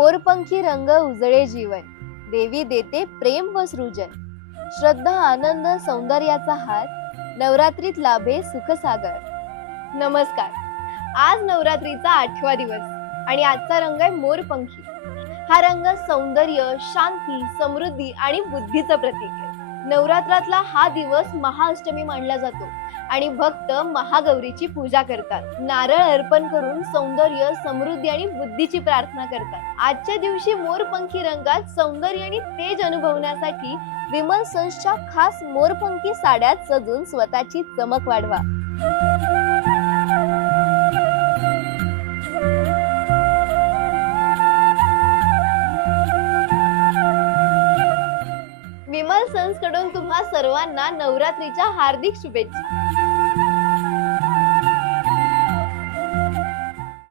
मोरपंखी रंग उजळे जीवन, देवी देते प्रेम व सृजन, श्रद्धा आनंद सौंदर्याचा हार, नवरात्रीत लाभे सुखसागर. नमस्कार. आज नवरात्रीचा 8वा दिवस आणि आजचा रंग आहे मोरपंखी. हा रंग सौंदर्य, शांती, समृद्धी आणि बुद्धीचं प्रतीक आहे. नवरात्रातला हा दिवस महाअष्टमी मानला जातो आणि भक्त महागौरीची पूजा करतात. नारळ अर्पण करून सौंदर्य, समृद्धी आणि बुद्धीची प्रार्थना करतात. आजच्या दिवशी मोरपंखी रंगात सौंदर्य आणि तेज अनुभवण्यासाठी विमल सन्सच्या खास मोरपंखी साड्यात सजून स्वतःची चमक वाढवा. विमल सन्स कडून तुम्हा सर्वांना नवरात्रीच्या हार्दिक शुभेच्छा.